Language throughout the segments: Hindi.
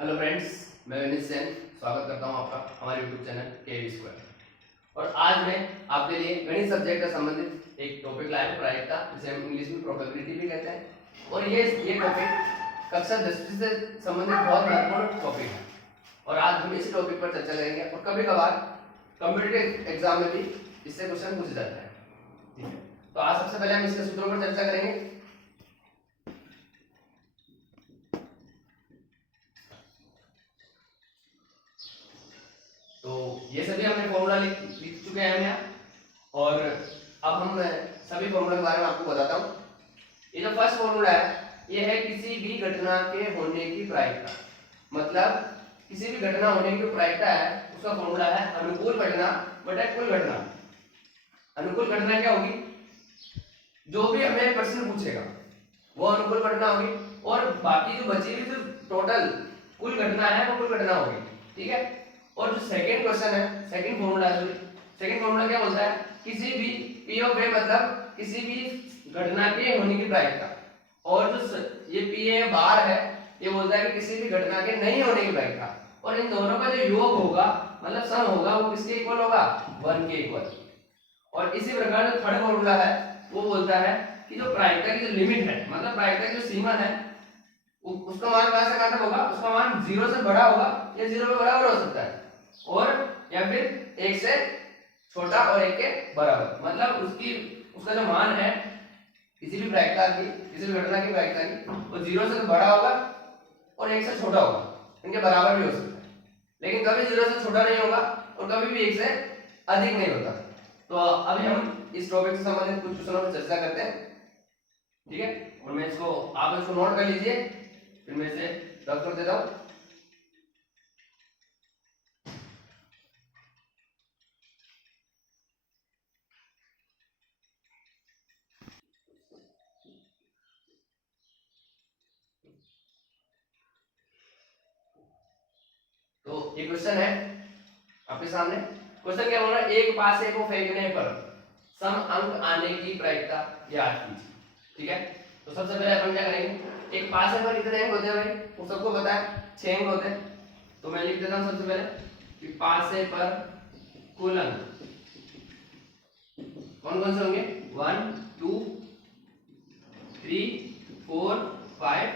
हेलो फ्रेंड्स, मैं विनीत सेन स्वागत करता हूं आपका हमारे यूट्यूब चैनल के और आज मैं आपके लिए गणित सब्जेक्ट से संबंधित एक टॉपिक लाया हूं, प्रायिकता, जिसे हम इंग्लिश में प्रोबेबिलिटी भी कहते हैं। और ये टॉपिक कक्षा 10वीं से संबंधित बहुत महत्वपूर्ण टॉपिक है और आज हम इसी टॉपिक पर चर्चा करेंगे। और कभी कभार कॉम्पिटिटिव एग्जाम में भी इससे क्वेश्चन पूछा जाता है। ठीक है, तो आज सबसे पहले हम इसके सूत्रों पर चर्चा करेंगे। तो ये सभी हमने फॉर्मूला लिख चुके हैं हम यहाँ, और अब हम सभी फॉर्मूला के बारे में आपको बताता हूँ। ये जो फर्स्ट फॉर्मूला है, ये है किसी भी घटना के होने की प्रायिकता। मतलब किसी भी घटना होने की प्रायिकता है, उसका फॉर्मूला है अनुकूल घटना बटा कुल घटना। अनुकूल घटना क्या होगी? जो भी हमें प्रश्न पूछेगा वो अनुकूल घटना होगी, और बाकी जो बची हुई जो टोटल कुल घटना है वो कुल घटना होगी। ठीक है, और जो सेकंड क्वेश्चन है, सेकंड फॉर्मूला क्या बोलता है? किसी भी पी ऑफ ए मतलब किसी भी घटना के होने की प्रायिकता, और जो ये पी ए बार है ये बोलता है कि किसी भी घटना के नहीं होने की प्रायिकता। और इन दोनों का जो योग होगा मतलब सम होगा वो किसके इक्वल होगा? 1 के इक्वल। और इसी प्रकार जो थर्ड फॉर्मूला है वो बोलता है कि जो प्रायिकता की जो लिमिट है, मतलब प्रायिकता की जो सीमा है, उसका मान कहां से कहां तक होगा? उसका मान 0 से बड़ा होगा या 0 के बराबर हो सकता है, और या फिर 1 से छोटा और 1 के बराबर। मतलब उसका जो मान है किसी भी प्रायिकता की, किसी भी घटना की प्रायिकता की, वो 0 से बड़ा होगा और 1 से छोटा होगा, इनके बराबर भी हो सकता है, लेकिन कभी 0 से छोटा नहीं होगा और कभी भी 1 से अधिक नहीं होता। तो अभी हम इस टॉपिक से संबंधित कुछ क्वेश्चनों पर चर्चा करते हैं। ठीक है, और मैं आप इसको नोट कर लीजिए, फिर मैं इसे रब कर देता हूं। तो ये क्वेश्चन है आपके सामने। क्वेश्चन क्या बोल रहा है? एक पासे को फेंकने पर सम अंक आने की प्रायिकता ज्ञात कीजिए। ठीक है, तो सबसे पहले अपन क्या करेंगे? एक पासे पर कितने अंक होते हैं भाई? वो सबको पता है, 6 अंक होते हैं। तो मैं लिख देता हूं सबसे पहले कि पासे पर कुल अंक कौन कौन से होंगे? 1 2 3 4 5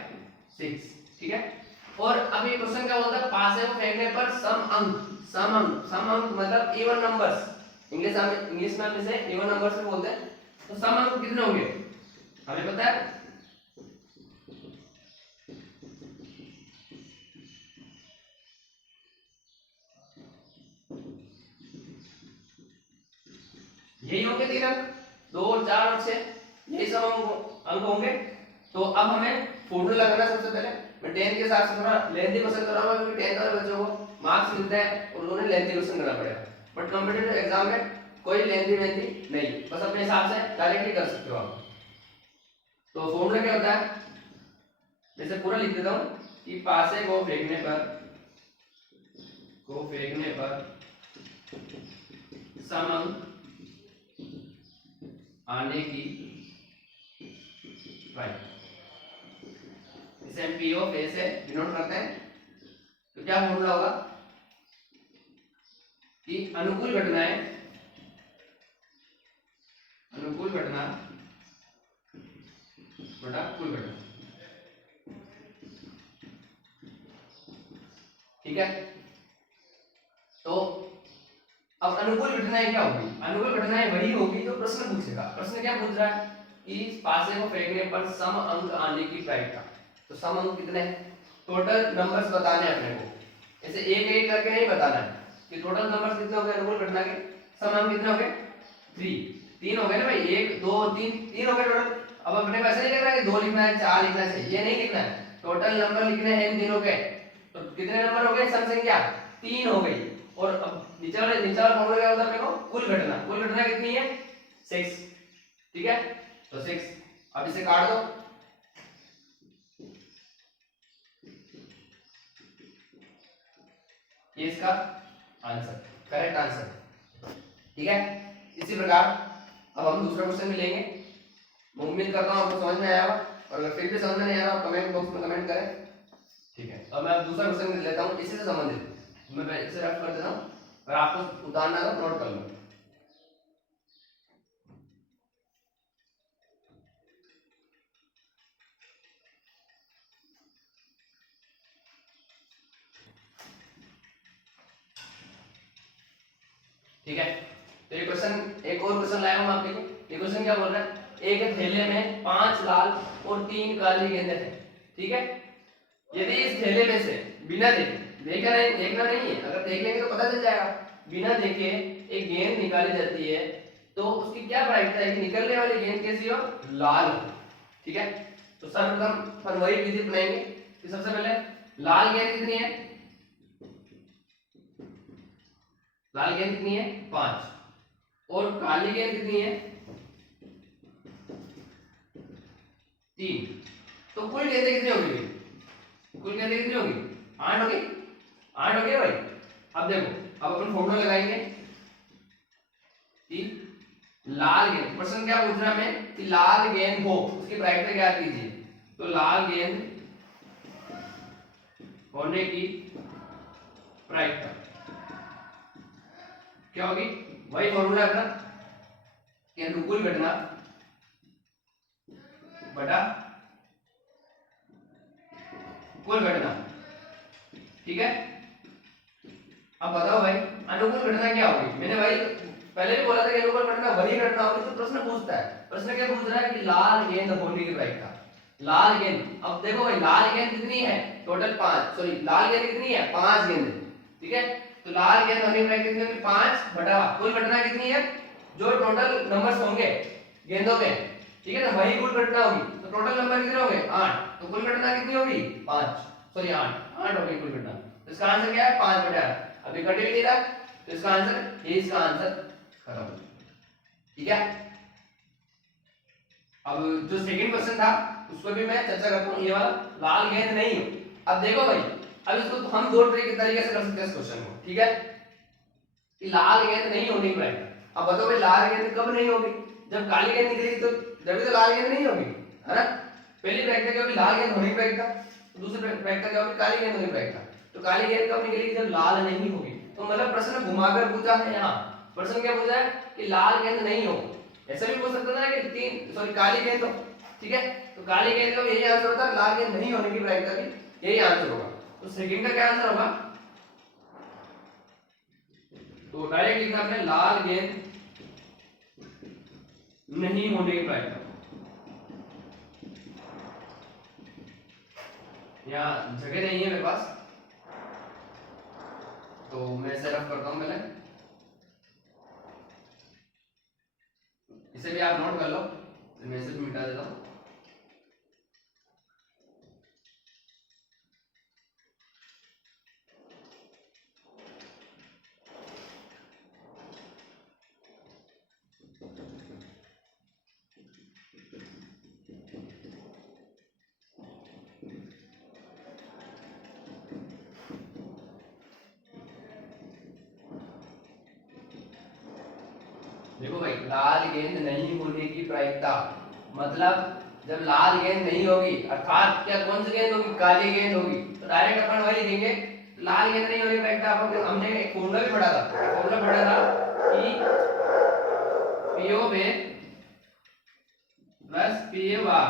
6। ठीक है, और अभी क्वेश्चन क्या बोलता है? पासे को फेंकने पर सम अंक मतलब इवन नंबर्स, इंग्लिश में हम इसे इवन नंबर्स में बोलते हैं। तो सम अंक कितने होंगे हमें पता है, यही होंगे 3 अंक, 2 4 और 6, यही सब अंक होंगे। तो अब हमें फॉर्मूला लगाना। सबसे पहले मैं 10 के हिसाब से थोड़ा लेंथी क्वेश्चन कराऊंगा, क्योंकि 10 वाले बच्चों को मार्क्स मिलते हैं और उन्होंने लेंथी क्वेश्चन करना पड़ेगा। बट कॉम्पिटिटिव एग्जाम में कोई लेंथी नहीं, बस अपने हिसाब से डायरेक्टली कर सकते हो आप। तो फॉर्मूला क्या होता है? जैसे पूरा लिख देता हूं कि पासे को फेंकने पर सम अंक आने की प्रायिकता, इसे हम पी ऑफ ए से डिनोट करते हैं। तो क्या फॉर्मूला होगा कि अनुकूल घटना बटा कुल घटना। ठीक है, तो अब अनुकूल घटनाएं क्या होगी? अनुकूल घटनाएं वही होगी जो प्रश्न पूछेगा। प्रश्न क्या पूछ रहा है कि पासे को फेंकने पर सम अंक आने की प्रायिकता। तो सम अंक कितने हैं? टोटल नंबर्स बताने हैं अपने को, ऐसे एक एक करके नहीं बताना है कि टोटल नंबर्स कितने हो गए अनुकूल घटना के। सम अंक कितने हो गए? 3 हो गए ना भाई, 1 2 3 हो गए टोटल। अब अपने को ऐसा नहीं लिखना है कि 2 लिखना है 4 लिखना है, ये नहीं लिखना है, टोटल नंबर लिखने हैं इन तीनों के। तो कितने नंबर हो गए? सम संख्या 3 हो गई। और अब नीचे वाला फॉर्मूला क्या होता है अपने को? कुल घटना कितनी है? 6। ठीक है, तो 6। अब इसे काट दो, ये इसका आंसर, करेक्ट आंसर। ठीक है, इसी प्रकार अब हम दूसरा क्वेश्चन भी लेंगे। मैं उम्मीद करता हूं आपको समझ में आया होगा, और अगर फिर भी समझ में नहीं आया तो कमेंट बॉक्स में कमेंट करें। ठीक है। अब मैं दूसरा क्वेश्चन लेता हूँ इसी से संबंधित, मैं इसे रफ कर देता हूँ और आपको उतारना है तो नोट कर लो। ठीक है, तो ये क्वेश्चन, एक और क्वेश्चन लाया हूं आपके लिए। ये क्वेश्चन क्या बोल रहा है, एक थैले में 5 लाल और 3 काली गेंदें हैं। ठीक है, यदि इस थैले में से बिना देखना नहीं है, अगर देख लेंगे तो पता चल जाएगा, बिना देखे एक गेंद निकाली जाती है तो उसकी क्या प्रायिकता है कि निकलने वाली गेंद कैसी हो, लाल हो। ठीक है, तो सर्वप्रथम हम वही विधि अपनाएंगे कि सबसे पहले लाल गेंद कितनी है, लाल गेंद कितनी है 5, और काली गेंद कितनी है 3, तो कुल गेंदें कितनी होगी, कुल गेंदें कितनी होगी 8 होगी, 8 हो गया भाई। अब देखो, अब अपन फॉर्मूला लगाएंगे कि लाल गेंद, प्रश्न क्या पूछ रहा है हमें कि लाल गेंद हो उसकी प्रायिकता क्या कीजिए, तो लाल गेंद होने की प्रायिकता क्या होगी, वही फॉर्मूला अपना कि अनुकूल घटना बटा कुल घटना। ठीक है, अब बताओ भाई अनुकूल घटना क्या होगी, मैंने भाई पहले भी बोला था कि अनुकूल घटना वही घटना होगी तो प्रश्न पूछता है। प्रश्न क्या पूछ रहा है कि लाल गेंद होने की प्रायिकता, लाल गेंद। अब देखो भाई लाल गेंद कितनी है, टोटल 5, सॉरी लाल गेंद कितनी है 5 गेंद। ठीक है, तो लाल गेंद होने की प्रायिकता कितनी होगी 5 बटा कुल घटना कितनी है, जो टोटल नंबर्स होंगे गेंदों के। ठीक है ना, वही कुल घटना होगी, तो टोटल नंबर कितने होंगे 8, तो कुल घटना कितनी होगी 5, सॉरी 8 होगी कुल घटना। तो इसका आंसर क्या है 5 बटा 8। अभी कट भी नहीं रहा, तो इसका आंसर ये, इसका आंसर खत्म। ठीक है, अब जो सेकंड क्वेश्चन था उस पर भी मैं चर्चा करता हूँ, ये वाला लाल गेंद नहीं हो। अब देखो भाई, अब इसको तो हम दो तरीके से कर सकते हैं इस क्वेश्चन को। ठीक है, कि लाल गेंद नहीं होने की प्रायिकता। अब बताओ भाई लाल गेंद कब नहीं होगी, जब काली गेंद निकलेगी तो, जब तो लाल गेंद नहीं होगी, है ना। पहली प्रायिकता क्या होगी, लाल गेंद होने की प्रायिकता, दूसरी प्रायिकता क्या होगी, काली गेंद होने की प्रायिकता। तो काली गेंद कब निकलेगी, जब लाल नहीं होगी। तो मतलब प्रश्न घुमाकर पूछा है, यहाँ प्रश्न क्या पूछा है कि लाल गेंद नहीं हो। ऐसा भी पूछ सकता था कि काली गेंद हो। ठीक है, तो काली गेंद का यही आंसर होता है, लाल गेंद नहीं होने की प्रायिकता भी यही आंसर होगा। तो सेकंड का क्या आंसर होगा, तो डायरेक्ट लिखा आपने लाल गेंद नहीं होने की प्रायिकता। यहाँ जगह नहीं है मेरे पास, तो मैं इसे रफ करता हूं पहले, इसे भी आप नोट कर लो, मैं इसे भी मिटा देता हूं। देखो भाई लाल गेंद नहीं होने की प्रायिकता, मतलब जब लाल गेंद नहीं होगी अर्थात क्या कौन सी गेंद होगी, काली गेंद होगी, तो डायरेक्ट अपन वही लिखेंगे लाल गेंद नहीं होने की प्रायिकता। आपको हमने एक फॉर्मूला भी पढ़ा था, फॉर्मूला पढ़ा था कि पीओ पे प्लस पीए बार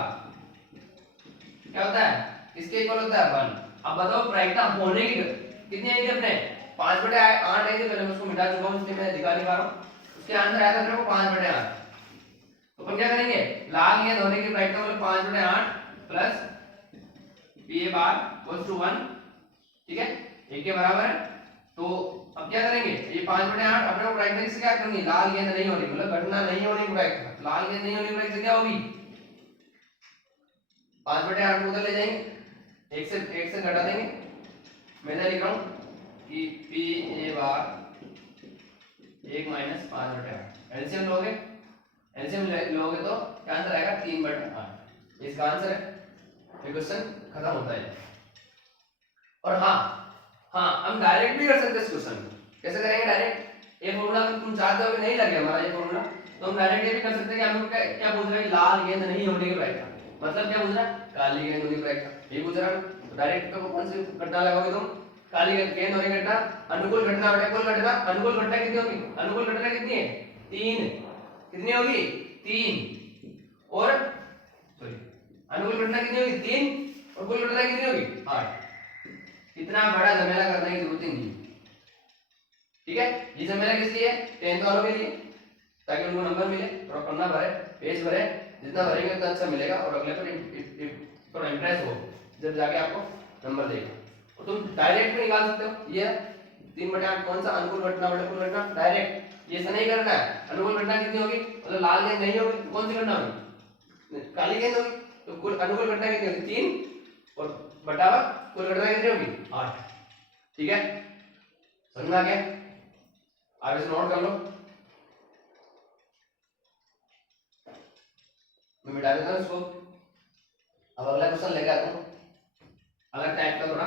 क्या होता है, इसके इक्वल होता है 1। अब बताओ प्रायिकता होने की कितनी आई थी अपने 5 बटे 8 आई थी, पहले मैं उसको मिटा चुका हूं इसलिए मैं दिखा नहीं पा रहा हूं। उसके आंसर आया था अपने को 5 बटे 8। तो अपन क्या करेंगे, लाल गेंद होने की प्रायिकता मतलब 5 बटे 8 plus PA bar equals to 1। ठीक है, एक के बराबर है। तो अब क्या करेंगे, ये 5 बटे 8 अपने को प्रायिकता से क्या करेंगे, लाल गेंद नहीं होने मतलब घटना नहीं होने की प्रायिकता, लाल गेंद नहीं होने की प्रायिकता क्या होगी 5 बटे 8 को उधर ले जाएंगे, एक से घटा देंगे। मैं इधर लिख रहा हूं कि पी ए बार 1 माइनस 5 बटे 8। एलसीएम लोगे, एलसीएम लोगे तो क्या आंसर आएगा 3 बटे 8। इसका आंसर है, ये क्वेश्चन खत्म होता है। और हाँ हम डायरेक्ट भी कर सकते हैं इस क्वेश्चन को। कैसे करेंगे डायरेक्ट, ये फॉर्मूला तुम चाहते हो कि नहीं लगे हमारा ये फॉर्मूला, तो हम डायरेक्ट ये भी कर सकते हैं कि हम क्या पूछ रहे हैं, लाल गेंद नहीं होने की प्रायिकता, मतलब क्या पूछ रहा है, काली गेंद होने की प्रायिकता, ये पूछ रहा है। तो डायरेक्ट को कौन सी घटना लगाओगे तुम? काली गेंद वाली घटना। अनुकूल घटना बटे कुल घटना। अनुकूल घटना कितनी होगी? अनुकूल घटना कितनी है? 3। कितनी होगी? 3। और सॉरी, अनुकूल घटना कितनी होगी? 3 और कुल घटना कितनी होगी? 8। इतना बड़ा झमेला करने की जरूरत ही नहीं। ठीक है, ये झमेला किस लिए है? 10th वालों के लिए, ताकि उनको नंबर मिले और पन्ना भरे, पेज भरे, जितना भरेंगे उतना अच्छा मिलेगा और अगले पर थोड़ा इंप्रेस हो जब जाके आपको नंबर देगा। और तुम डायरेक्ट भी निकाल सकते हो। ये 3/8 कौन सा? अनुकूल घटना बटे कुल घटना, डायरेक्ट। ये ऐसा नहीं करना है। अनुकूल घटना कितनी होगी? मतलब लाल गेंद नहीं होगी, कौन सी घटना होगी? काली गेंद होगी। तो कुल अनुकूल घटना कितनी होगी? 3 और बटावा कुल घटना कितनी होगी? 8। ठीक है, समझ में आ गया? आगे से नोट कर लो, मैं मिटा देता हूँ इसको। अब अगला क्वेश्चन लेके आता हूँ, अलग टाइप का थोड़ा।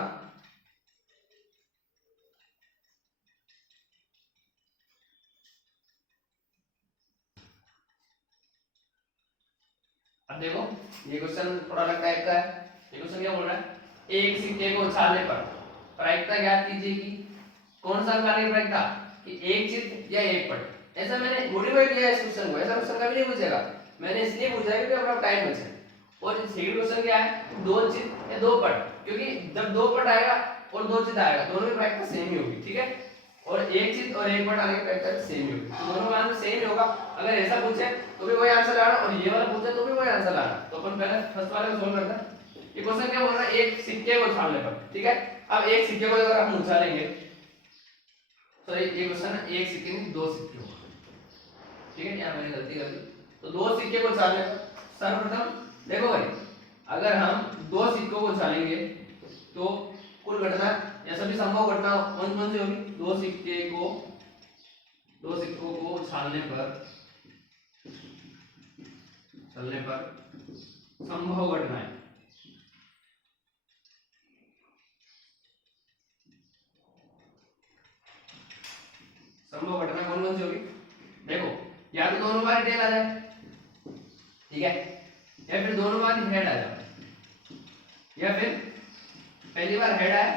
अब देखो, ये क्वेश्चन थोड़ा अलग टाइप का है। ये क्वेश्चन क्या बोल रहा है? एक सिक्के को उछालने पर प्रायिकता ज्ञात कीजिए कि कौन सा कार्य प्रायिकता? कि एक चित्त या एक पट। ऐसा मैंने मॉडिफाई किया है इस क्वेश्चन को। ऐसा क्वेश्चन कभी नहीं पूछेगा, मैंने इसलिए पूछा है क्योंकि अपना टाइम बचे। और सेकंड क्वेश्चन क्या है? दो चित्त या दो पट, क्योंकि जब दो पट आएगा और दो चित्त आएगा, दोनों की प्रायिकता सेम ही होगी। ठीक है, और एक चित्त और एक पट आने की प्रायिकता सेम ही होगी, तो दोनों का आंसर सेम ही होगा। अगर ऐसा पूछे तो भी वही आंसर लाना, और ये वाला पूछे तो भी वही आंसर लाना। तो अपन पहले फर्स्ट वाले को सोल्व करते हैं। ये क्वेश्चन क्या बोल रहा है? एक सिक्के को उछालने पर। ठीक है, अब एक सिक्के को अगर हम उछालेंगे तो ये क्वेश्चन है, एक सिक्के में दो सिक्के होगा। ठीक है, यहाँ मैंने गलती कर दी। तो दो सिक्के को उछालने पर सर्वप्रथम देखो भाई, अगर हम दो सिक्कों को उछालेंगे तो कुल घटना या सभी संभव घटना कौन कौन सी होगी? दो सिक्कों को उछालने पर संभव घटनाएं। संभव घटना कौन कौन सी होगी? देखो, या तो दोनों बार टेल आ जाए, ठीक है, या फिर दोनों बार हेड आ जाए, या फिर पहली बार हेड आए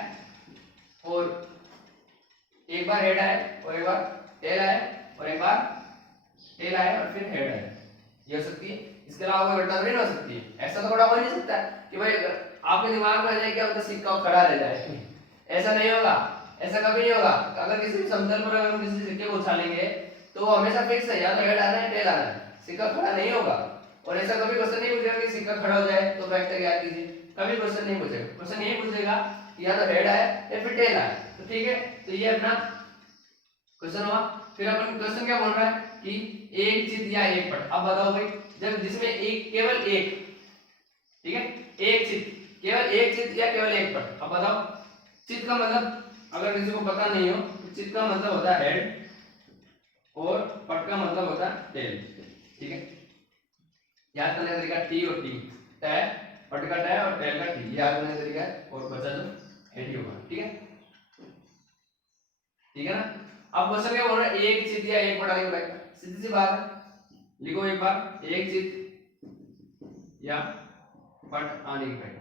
और एक बार हेड आए और एक बार टेल आए और एक बार टेल आए और फिर हेड आए, ये हो सकती है। इसके अलावा कोई घटना नहीं हो सकती है। ऐसा तो बड़ा हो नहीं सकता कि भाई आपके दिमाग में आ जाए क्या होता, सिक्का खड़ा रह जाए, ऐसा नहीं होगा, ऐसा कभी नहीं होगा। अगर किसी समतल पर अगर हम किसी सिक्के को उछालेंगे तो वो हमेशा फिक्स है, या तो हेड आना है टेल आना है, सिक्का खड़ा नहीं होगा। और ऐसा कभी क्वेश्चन नहीं पूछेगा कि सिक्का खड़ा हो जाए तो फैक्टर ज्ञात कीजिए, कभी क्वेश्चन नहीं पूछेगा। क्वेश्चन ये पूछेगा कि या तो हेड आए या फिर टेल आए। तो ठीक है, तो ये अपना क्वेश्चन हुआ। फिर अपन क्वेश्चन क्या बोल रहा है कि एक चित्त या एक पट। अब बताओ भाई, जब जिसमें एक केवल एक, ठीक है, एक चित्त, केवल एक चित्त या केवल एक पट। अब बताओ, चित्त का मतलब अगर किसी को पता नहीं हो तो चित्त का मतलब होता है हेड और पट का मतलब होता है टेल। ठीक है, याद करने का तरीका टी और टी, टै, पट का टै और टेल का टी, याद करने का तरीका है। और बचा जो हेड ही होगा। ठीक है, ठीक है ना। अब क्वेश्चन क्या बोल रहा है? एक चित्त या एक पट आने की प्रायिकता। सीधी सी बात है, लिखो एक बार, एक चित्त या पट आने की प्रायिकता।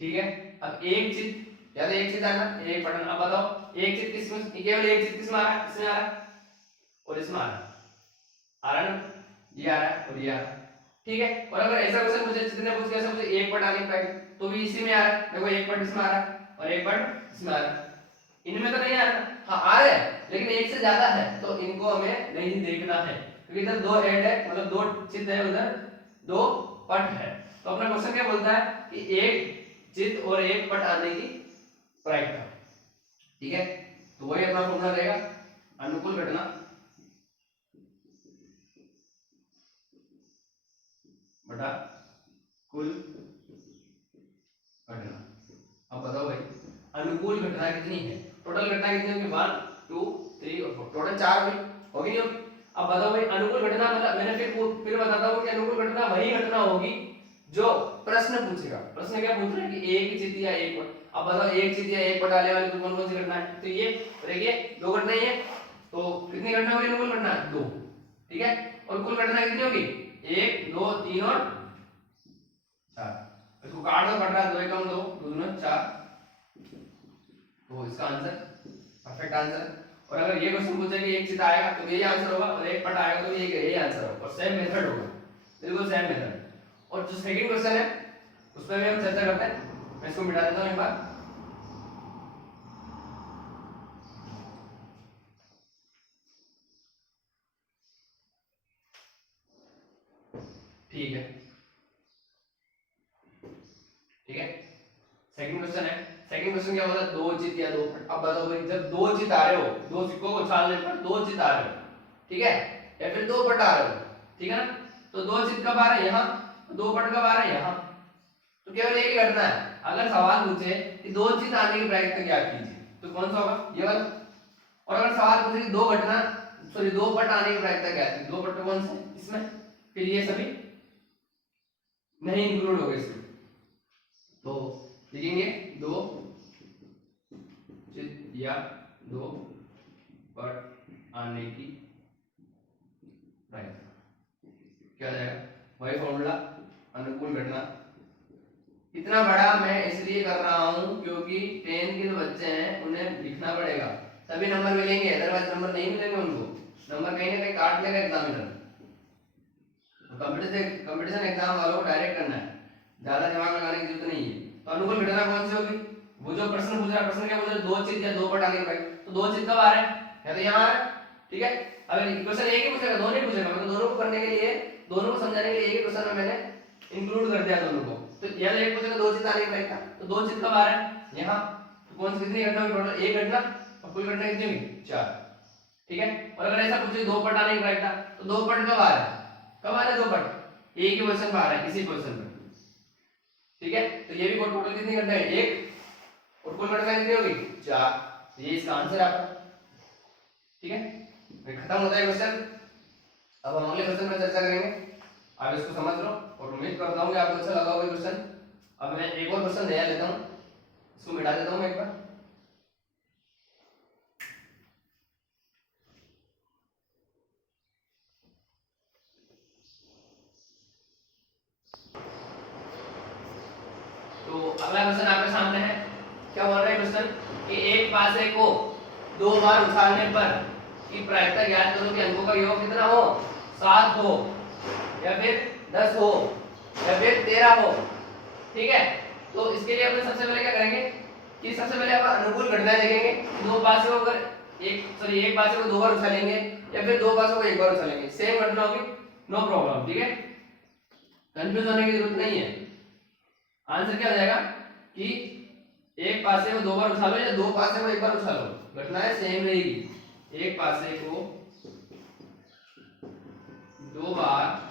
ठीक है, अब एक चित्त या तो एक चित्त आना, एक पट आना। अब बताओ, एक चित्त किसमें, केवल एक चित्त किसमें आ रहा है? इसमें आ रहा है और इसमें आ रहा है ना, ये आ रहा है और ये आ रहा है। ठीक है, और अगर ऐसा क्वेश्चन मुझे जितने पूछ के ऐसा मुझे एक पट आने की प्रायिकता तो भी इसी में आ रहा है। देखो, एक पट इसमें आ रहा है और एक पट इसमें आ रहा है, इनमें तो नहीं आ रहा। हाँ आ रहा है, लेकिन एक से ज्यादा है तो इनको हमें नहीं देखना है, क्योंकि इधर दो हेड है, मतलब दो चित्त है, उधर दो पट है। तो अपना क्वेश्चन क्या बोलता है कि एक चित्त और एक पट आने की प्रायिकता। ठीक है, तो वही अपना फॉर्मूला रहेगा, अनुकूल घटना बटा कुल घटना। अब बताओ भाई, अनुकूल घटना कितनी है? टोटल घटना कितनी होगी? 1 2 3 और 4, टोटल 4 हुई, होगी नहीं होगी? अब बताओ भाई, अनुकूल घटना मतलब मैंने फिर बताता हूँ कि अनुकूल घटना वही घटना होगी जो प्रश्न पूछेगा। प्रश्न क्या पूछ रहा है कि एक चित्त या एक पट। अब बताओ, एक चित्त या एक पट आने वाली कौन कौन सी घटना है? तो ये देखिए, दो घटना ही है, तो कितनी घटना होगी अनुकूल घटना? 2। ठीक है, और कुल घटना कितनी होगी? 1 2 3 और 4। इसको काट दो, कट रहा है 2 एकम 2 2 दूना 4, तो इसका आंसर परफेक्ट आंसर। और अगर ये क्वेश्चन पूछे कि एक चित आएगा तो यही आंसर होगा, और एक पट आएगा तो यही आंसर होगा, और सेम मेथड होगा, बिल्कुल सेम मेथड। और जो सेकंड क्वेश्चन है उस पर भी हम चर्चा करते हैं। मैं इसको मिटा देता हूं एक बार। ठीक है, ठीक है। सेकंड क्वेश्चन है। सेकंड क्वेश्चन क्या होता है, दो चित या दो पट। अब बताओ भाई, जब दो चित आ रहे हो, दो सिक्कों को उछालने पर दो चित आ रहे हो, ठीक है, या फिर दो पट आ रहे हो, ठीक है ना, तो दो चित कब आ रहे हैं यहाँ, दो पट कब आ रहे हैं यहाँ, तो केवल एक ही घटना है। अगर सवाल पूछे कि दो चित आने की प्रायिकता क्या कीजिए, तो कौन सा होगा, ये वाला। और अगर सवाल पूछे कि दो घटना सॉरी दो पट आने की प्रायिकता क्या थी, दो पट कौन से इसमें, फिर ये सभी नहीं इंक्लूड हो गए इसमें, तो लिखेंगे दो चित या दो पट आने की प्रायिकता क्या हो जाएगा, वही फॉर्मूला, अनुकूल घटना। इतना बड़ा मैं इसलिए कर रहा हूं क्योंकि 10 के जो बच्चे हैं उन्हें लिखना पड़ेगा, तभी नंबर मिलेंगे, अदरवाइज नंबर नहीं मिलेंगे उनको, नंबर कहीं ना कहीं काट लेगा एग्जामिनर। कंपटीशन एग्जाम वालों को डायरेक्ट करना है, ज्यादा दिमाग लगाने की जरूरत नहीं है। तो अनुकूल घटना कौन सी होगी, वो जो प्रश्न पूछ रहा है, प्रश्न क्या पूछ रहा है, दो चित या दो पट आने की, तो दो चित कब आ रहे हैं, या तो यहाँ आ रहा है, ठीक है। अगर क्वेश्चन एक ही पूछेगा, दो नहीं पूछेगा, मतलब दोनों को करने के लिए, दोनों को समझाने के लिए एक ही क्वेश्चन में मैंने इंक्लूड कर दिया दोनों को। तो यहाँ एक पूछेगा दो चित आने की प्रायिकता, तो दो चित कब आ रहा है यहाँ, तो कौन सी कितनी घटना होगी, टोटल एक घटना, और कुल घटना कितनी होगी 4, ठीक है। और अगर ऐसा पूछे दो पट आने की प्रायिकता, तो दो पट कब आ रहा है, कब आ रहा है दो पट, एक ही क्वेश्चन में आ रहा है, किसी क्वेश्चन में, ठीक है। तो ये भी टोटल कितनी घटना है, एक, और कुल घटना कितनी होगी 4, तो ये इसका आंसर है आपका, ठीक है। खत्म होता है क्वेश्चन। अब हम अगले क्वेश्चन में चर्चा करेंगे, आप इसको समझ लो, और उम्मीद करता हूँ कि आपको अच्छा लगा होगा क्वेश्चन। अब मैं एक और क्वेश्चन नया लेता हूँ, इसको मिटा देता हूँ मैं एक बार। तो अगला क्वेश्चन आपके सामने है, क्या बोल रहा है क्वेश्चन कि एक पासे को दो बार उछालने पर की प्रायिकता ज्ञात करो कि अंकों का योग कितना हो, 7 हो, या फिर 10 हो, या फिर 13 हो, ठीक है। तो इसके लिए अपन सबसे पहले क्या करेंगे कि सबसे पहले अपन अनुकूल घटनाएं देखेंगे, दो पासे को अगर एक पासे को दो बार उछालेंगे या फिर दो पासों को एक बार उछालेंगे, सेम घटना होगी, नो प्रॉब्लम, ठीक है, कंफ्यूज होने की जरूरत नहीं है। आंसर क्या हो जाएगा कि एक पासे को दो बार उछालो या दो पासे को एक बार उछालो, घटनाएं सेम रहेगी। एक पासे को दो बार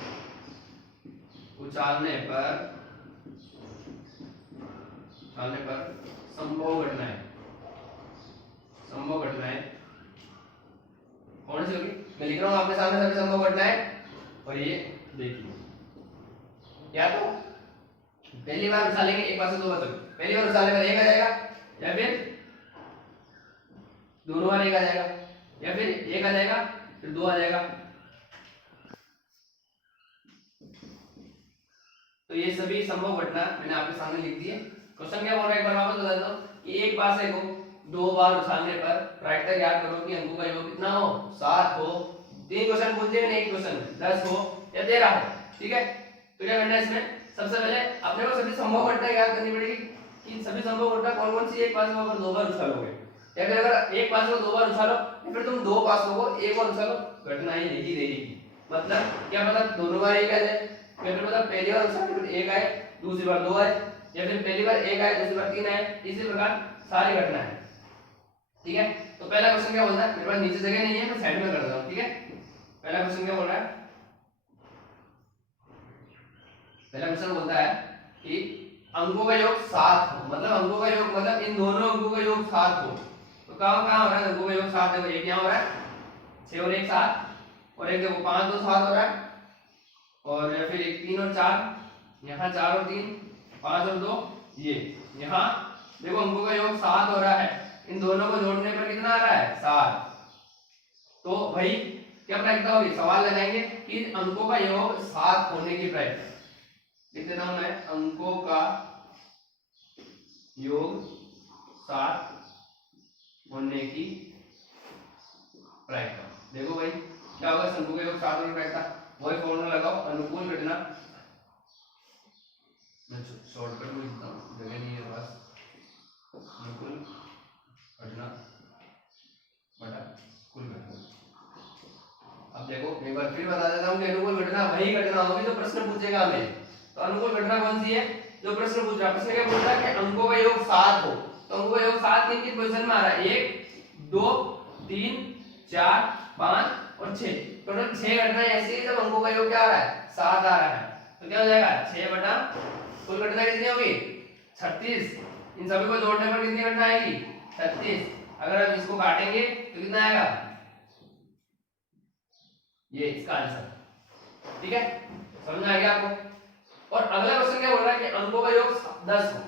उछालने पर संभव घटनाएं कौन सी होगी, मैं लिख रहा हूं आपके सामने सभी संभव घटनाएं, और ये देखिए, या तो पहली बार उछालेंगे एक पासे दो बार, पहली बार उछालने पर एक आ जाएगा, या फिर दोनों बार एक आ जाएगा, या फिर एक आ जाएगा फिर दो आ जाएगा। तो ये सभी संभव घटना मैंने आपके सामने लिख दी है। क्वेश्चन क्या बोल रहा है, एक बार वापस बता देता हूं कि एक पासे को दो बार उछालने पर प्रायिकता ज्ञात करो कि अंकों का योग कितना हो, 7 हो। तीन क्वेश्चन पूछ दिए मैंने एक क्वेश्चन में, 10 हो या 13 हो, ठीक है। तो क्या करना है इसमें, सबसे पहले अपने को सभी संभव घटना याद करनी पड़ेगी कि सभी संभव घटना कौन कौन सी, एक पासे को अगर दो बार उछालोगे, या फिर अगर एक पासे को दो बार उछालो या फिर तुम दो पासों को एक बार उछालो, घटना ही यही रहेगी। मतलब क्या मतलब दोनों बार एक आ जाए, या फिर मतलब पहली बार उछालने पर एक आए, दूसरी बार दो आए, या फिर पहली बार एक आए, दूसरी बार तीन आए, इसी प्रकार सारी घटना है, ठीक है। तो पहला क्वेश्चन क्या बोलता है, मेरे पास नीचे जगह नहीं है, मैं साइड में कर देता हूं, ठीक है। पहला क्वेश्चन क्या बोल रहा है, पहला क्वेश्चन बोलता है कि अंकों का योग 7 हो, मतलब अंकों का योग मतलब इन दोनों अंकों का योग 7 हो। तो कहां हो रहा है, अंकों का योग 7 है, एक यहां हो रहा है 6 और 1 7, और एक देखो 5 2 7 हो रहा है, और या फिर 1 3 और 4, यहाँ 4 और 3, 5 और 2, ये यहाँ देखो अंकों का योग 7 हो रहा है, इन दोनों को जोड़ने पर कितना आ रहा है 7। तो भाई क्या प्रायिकता होगी, सवाल लगाएंगे कि अंकों का योग 7 होने की प्रायिकता, लिख देता हूं मैं, अंकों का योग 7 होने की प्रायिकता। देखो भाई क्या होगा, अंकों का योग 7 होने की प्रायिकता, वही फॉर्मूला लगाओ, अनुकूल घटना, मैं शॉर्टकट में लिखता हूं, जगह नहीं है पास, अनुकूल घटना बटा कुल घटना। अब देखो एक बार फिर बता देता हूं कि अनुकूल घटना वही घटना होगी जो प्रश्न पूछेगा हमें। तो अनुकूल घटना कौन सी है, जो प्रश्न पूछ रहा है। प्रश्न क्या पूछ रहा है कि अंकों का योग 7 हो, तो अंकों का योग 7 किन किन पोजीशन में आ रहा है, 1 2 3 4 5 और 6, टोटल 6 घटनाएं ऐसी है जब अंकों का योग क्या आ रहा है, 7 आ रहा है। तो क्या हो जाएगा, 6 बटा कुल घटना कितनी होगी, 36। इन सभी को जोड़ने पर कितनी घटना आएगी, 36। अगर हम इसको काटेंगे तो कितना आएगा, ये इसका आंसर। ठीक है, समझ में आ गया आपको। और अगला क्वेश्चन क्या बोल रहा है कि अंकों का योग 10 हो,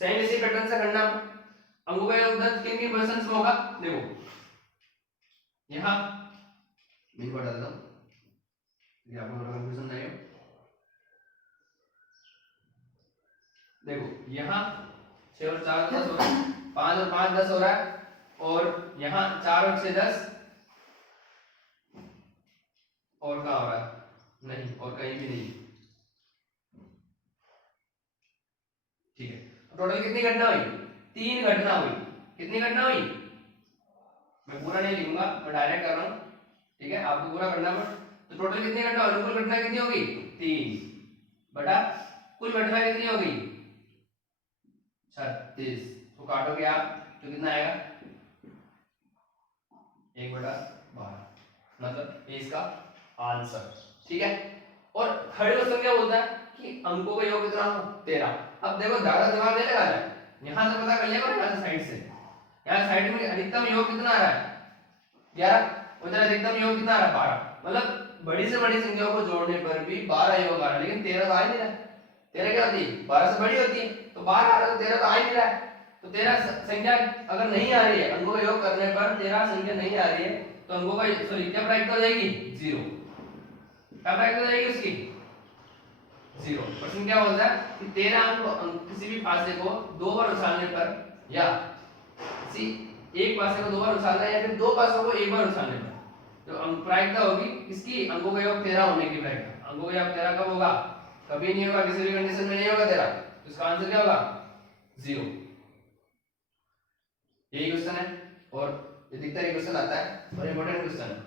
सेम इसी पैटर्न से करना। अंकों का योग 10 किन किन पोजीशंस में होगा, देखो यहां मैं बता देता हूं, ये आपको कंफ्यूजन नहीं हो। देखो यहाँ 6 और 4 10 हो रहा है, 5 और 5 10 हो रहा है, और यहाँ 4 और 6 10, और क्या हो रहा है, नहीं, और कहीं भी नहीं। ठीक है, टोटल कितनी घटना हुई, 3 घटना हुई। कितनी घटना हुई, मैं पूरा नहीं लिखूंगा, मैं डायरेक्ट कर रहा हूँ। ठीक है, आपको पूरा करना पड़। तो टोटल कितनी घटना, अनुकूल घटना कितनी होगी, 3 बटा कुल घटना कितनी होगी, 36। तो काटोगे आप तो कितना आएगा, 1/12, मतलब ये इसका आंसर। ठीक है, और थर्ड क्वेश्चन क्या बोलता है कि अंकों का योग कितना हो, 13। अब देखो ज्यादा दिमाग नहीं लगाना है, यहां से पता कर लेगा, यहां से साइड से, यहाँ साइड में अधिकतम योग कितना आ रहा है, 11, उधर अधिकतम योग कितना आ रहा है, 12। मतलब बड़ी से बड़ी संख्या को जोड़ने पर भी 12 योग आ रहा है, लेकिन 13 तो आ ही नहीं रहा है। 13 क्या होती है, 12 से बड़ी होती है, तो 12 आ रहा है, तो 13 तो आ ही नहीं रहा है। तो 13 संख्या अगर नहीं आ रही है, अंकों का योग करने पर 13 संख्या नहीं आ रही है, तो अंकों का सॉरी क्या प्रायिकता हो जाएगी, 0। क्या प्रायिकता हो जाएगी उसकी, 0। क्वेश्चन क्या बोलता है कि 13 अंक किसी भी पासे को 2 बार उछालने पर, या किसी एक पासे को 2 बार उछालना है, या फिर 2 पासों को 1 बार उछालने पर, तो अंक प्रायिकता होगी इसकी, अंकों का योग 13 होने की प्रायिकता। अंकों का योग 13 कब होगा, कभी नहीं होगा, किसी भी कंडीशन में नहीं होगा 13। तो इसका आंसर क्या होगा, 0। यही क्वेश्चन है, और अधिकतर ये क्वेश्चन आता है और इंपॉर्टेंट क्वेश्चन है।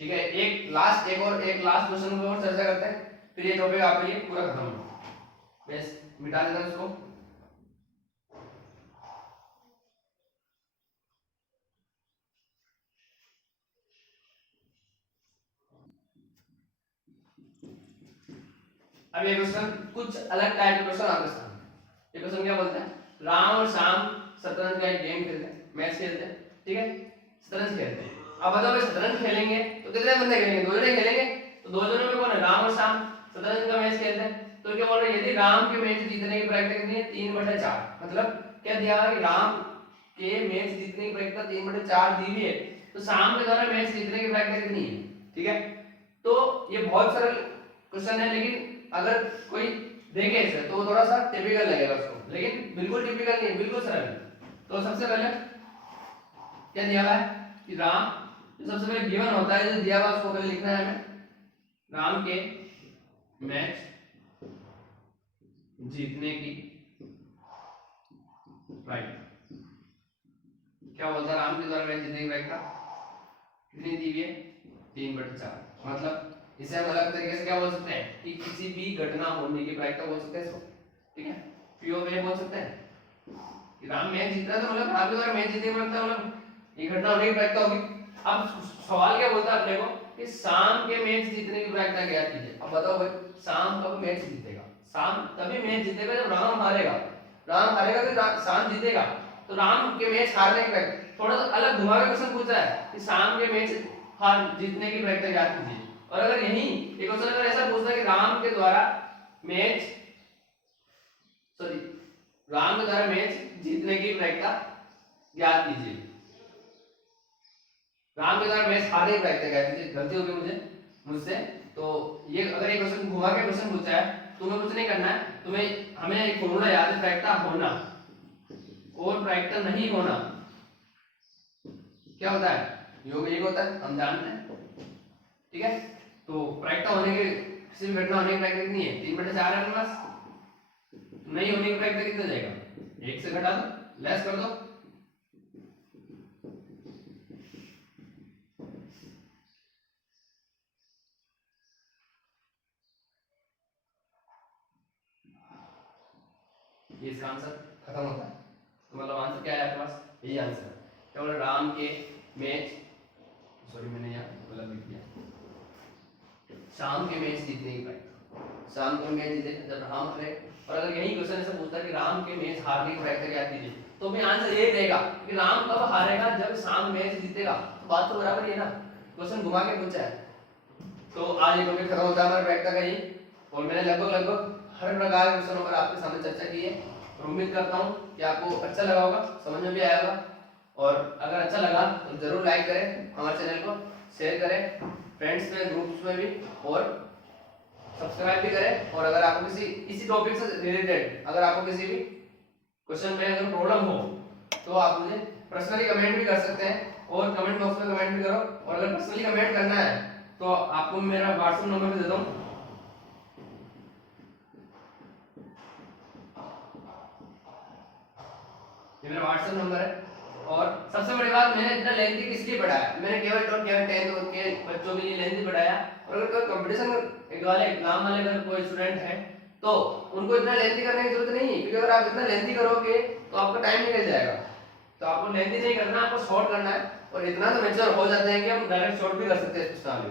ठीक है, एक लास्ट क्वेश्चन पर और चर्चा करते हैं, फिर ये टॉपिक आपके लिए पूरा खत्म हो। बस मिटा देता हूं इसको। अब ये क्वेश्चन कुछ अलग टाइप के क्वेश्चन आपके सामने। ये क्वेश्चन क्या बोलता है, राम और शाम शतरंज का एक गेम खेलते हैं, मैच खेलते हैं। ठीक है, शतरंज खेलते हैं। अब बताओ भाई शतरंज खेलेंगे तो कितने बंदे खेलेंगे, 2 जने खेलेंगे। तो 2 जनों में कौन है, राम और शाम शतरंज का मैच खेलते हैं। तो क्या बोल रहे हैं, यदि राम के मैच जीतने की प्रायिकता कितनी है, 3/4। मतलब क्या दिया है कि राम के मैच जीतने की प्रायिकता 3/4 दी हुई है, तो शाम के द्वारा मैच जीतने की प्रायिकता कितनी है। ठीक है, तो ये बहुत सरल क्वेश्चन है, लेकिन अगर कोई देखे इसे तो थोड़ा सा टिपिकल लगेगा उसको, लेकिन बिल्कुल टिपिकल नहीं है, बिल्कुल सरल है। तो सबसे पहले क्या दिया हुआ है कि राम, जो सबसे पहले गिवन होता है, जो दिया हुआ उसको पहले लिखना है हमें, राम के मैच जीतने की प्रायिकता। क्या बोलता है, राम के द्वारा मैच जीतने की प्रायिकता कितनी दी हुई है, 3/4। मतलब इसे हम अलग तरीके से क्या बोल सकते हैं कि किसी भी घटना होने की प्रायिकता बोल सकते हैं इसको। ठीक है, पीओ वे बोल सकते हैं कि राम मैच जीत रहा है, तो मतलब राम के द्वारा मैच जीतने की प्रायिकता, मतलब ये घटना होने की प्रायिकता होगी। अब सवाल क्या बोलता है अपने को कि शाम के मैच जीतने की प्रायिकता क्या कीजिए। अब बताओ भाई, शाम कब मैच जीतेगा, शाम तभी मैच जीतेगा जब राम हारेगा। राम हारेगा तो शाम जीतेगा, तो राम के मैच हारने की प्रायिकता। थोड़ा सा अलग घुमा के क्वेश्चन पूछा है कि शाम के मैच हार जीतने की प्रायिकता क्या कीजिए। और अगर यही एक क्वेश्चन अगर ऐसा पूछता है कि राम के द्वारा मैच जीतने की प्रायिकता ज्ञात कीजिए, राम के द्वारा मैच हारने की प्रायिकता क्या है? गलती हो गई मुझसे। तो ये अगर एक क्वेश्चन घुमा के क्वेश्चन पूछा है, तुम्हें कुछ नहीं करना है, तुम्हें हमें एक फॉर्मूला याद है, प्रायिकता होना और प्रायिकता नहीं होना क्या होता है? योग एक होता है, हम जानते हैं, ठीक है। तो प्रायिकता होने के, किसी भी घटना होने की प्रायिकता कितनी है? 3/4 है अपने पास। नहीं होने की प्रायिकता कितना जाएगा? 1 से घटा दो, लेस कर दो। ये इसका आंसर खत्म होता है। तो मतलब आंसर क्या है आपके पास? यही आंसर है। क्या बोला? राम के मैच, सॉरी मैंने यहाँ गलत लिख दिया, शाम के मैच जीतने की प्रायिकता। शाम के मैच जीते जब राम हारे, और अगर यही क्वेश्चन ऐसा पूछता है कि राम के मैच हारने की प्रायिकता क्या थी, तो भी आंसर यही रहेगा कि राम कब हारेगा? जब शाम मैच जीतेगा। तो बात तो बराबर ही है ना, क्वेश्चन घुमा के पूछा है। तो आज ये टॉपिक खत्म होता है हमारा प्रायिकता का ही, और मैंने लगभग हर प्रकार के क्वेश्चनों पर आपके सामने चर्चा की है, और उम्मीद करता हूँ कि आपको अच्छा लगा होगा, समझ में भी आया होगा। और अगर अच्छा लगा तो जरूर लाइक करें हमारे चैनल को, शेयर करें फ्रेंड्स में, ग्रुप्स में भी, और सब्सक्राइब भी करें। और अगर आपको किसी इसी टॉपिक से रिलेटेड अगर आपको किसी भी क्वेश्चन में अगर प्रॉब्लम हो तो आप मुझे पर्सनली कमेंट भी कर सकते हैं, और कमेंट बॉक्स में कमेंट भी करो। और अगर पर्सनली कमेंट करना है तो आपको मेरा व्हाट्सएप नंबर भी दे दूँ, ये मेरा व्हाट्सएप नंबर है। और सबसे बड़ी बात, मैंने इतना लेंथी किस लिए पढ़ाया? मैंने केवल 10th के बच्चों के लिए लेंथी पढ़ाया। और अगर कोई कंपटीशन वाले एग्जाम वाले अगर कोई स्टूडेंट है तो उनको इतना लेंथी करने की जरूरत नहीं है, क्योंकि अगर आप इतना लेंथी करोगे तो आपका टाइम निकल जाएगा। तो आपको लेंथी नहीं करना, आपको शॉर्ट करना है। और इतना तो मैच्योर हो जाते हैं कि हम डायरेक्ट शॉर्ट भी कर सकते हैं प्रश्नावली,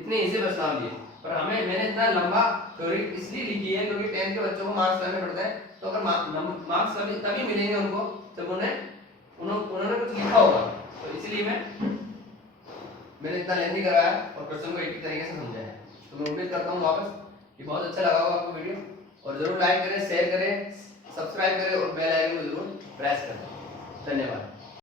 इतने इजी प्रश्नावली है। पर हमें, मैंने इतना लंबा थ्योरी इसलिए लिखी है क्योंकि 10th के बच्चों को मार्क्स लाने पड़ते हैं। तो अगर मार्क्स तभी मिलेंगे उनको जब उन्होंने कुछ लिखा होगा। तो इसलिए मैंने इतना लेंथी करवाया और क्वेश्चन को एक तरीके से समझाया। तो मैं उम्मीद करता हूँ वापस कि बहुत अच्छा लगा होगा आपको वीडियो, और जरूर लाइक करें, शेयर करें, सब्सक्राइब करें, और बेल आइकन को जरूर प्रेस करें। धन्यवाद।